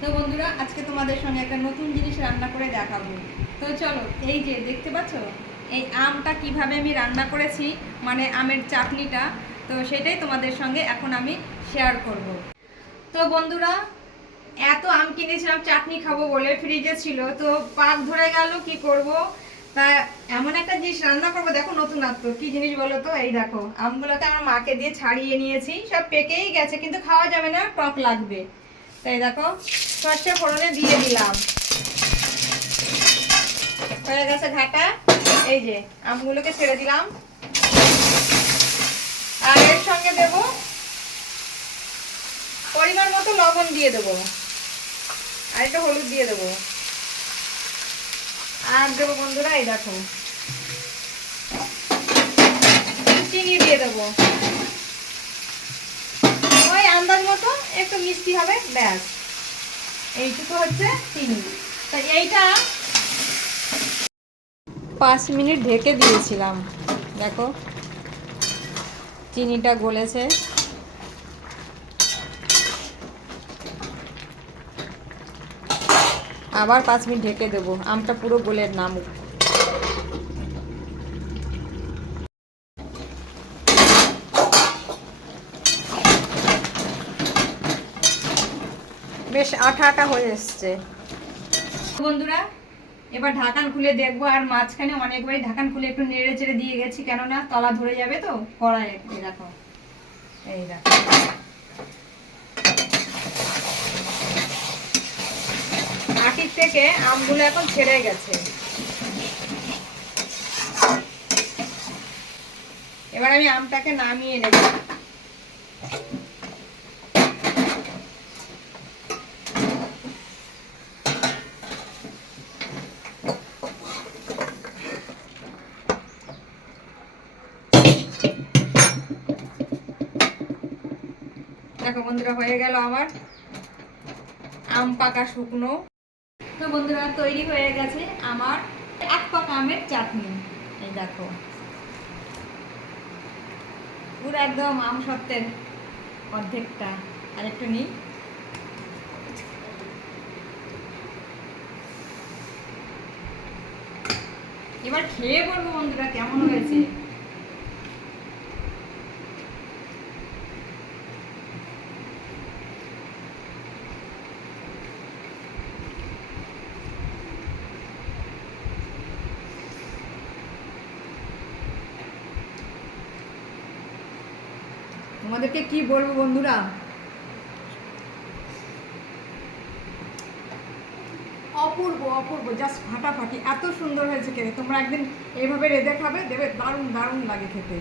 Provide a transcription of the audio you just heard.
তো বন্ধুরা, আজকে তোমাদের সঙ্গে একটা নতুন জিনিস রান্না করে দেখাবো। তো চলো, এই যে দেখতে পাচ্ছ, এই আমটা কিভাবে আমি রান্না করেছি, মানে আমের চাটনিটা, তো সেটাই তোমাদের সঙ্গে এখন আমি শেয়ার করব। তো বন্ধুরা, এত আম কিনেছিলাম চাটনি খাবো বলে, ফ্রিজে ছিল, তো পাক ধরে গেল, কি করব। তা এমন একটা জিনিস রান্না করবো, দেখো নতুনত্ব কি জিনিস বলো তো। এই দেখো, আমগুলোকে আমার মাকে দিয়ে ছাড়িয়ে নিয়েছি, সব পেকেই গেছে, কিন্তু খাওয়া যাবে না, টক লাগবে। তাই দেখো, সর্ষে ফোড়নে দিয়ে দিলাম, হয়ে গেছে ঘাটা। এই যে আমগুলোকে ছেড়ে দিলাম, আর এর সঙ্গে দেব পরিমাণ মতো লবণ দিয়ে দেবো, আর একটু হলুদ দিয়ে দেবো, আর দেবো বন্ধুরা এই দেখো চিনি দিয়ে দেবো, ওই আন্দাজ মতো একটু মিষ্টি হবে, ব্যাস। এইটুকু হচ্ছে চিনি। তা এইটা 5 মিনিট ঢেকে দিয়েছিলাম, দেখো চিনিটা গলেছে। আবার 5 মিনিট ঢেকে দেবো, আমটা পুরো গলে নামুক। বেশ আঠা আঠা হয়ে এসছে বন্ধুরা। এবার ঢাকান খুলে দেখবো, আর মাঝখানে অনেকবারই ঢাকান খুলে একটু নেড়ে চেড়ে দিয়ে গেছি, কেননা তলা ধরে যাবে তো কড়াই। এই দেখো, এই দেখো আটির থেকে আমগুলো এখন ছেড়ে গেছে। এবার আমি আমটাকে নামিয়ে নেব। দেখো বন্ধুরা, হয়ে গেল আমার আম পাকা শুকনো। তো বন্ধুরা, তৈরি হয়ে গেছে আমার এক পাকা আমের চাটনি। এই দেখো, পুরো একদম আম সত্ত্বের অর্ধেকটা, আর একটু নিই। এবার খেয়ে বলবো বন্ধুরা কেমন হয়েছে। তোমাদেরকে কি বলবো বন্ধুরা, অপূর্ব অপূর্ব, জাস্ট ফাটাফাটি, এত সুন্দর হয়েছে খেতে। তোমরা একদিন এইভাবে রেঁধে খাবে, দেবে, দারুণ দারুণ লাগে খেতে।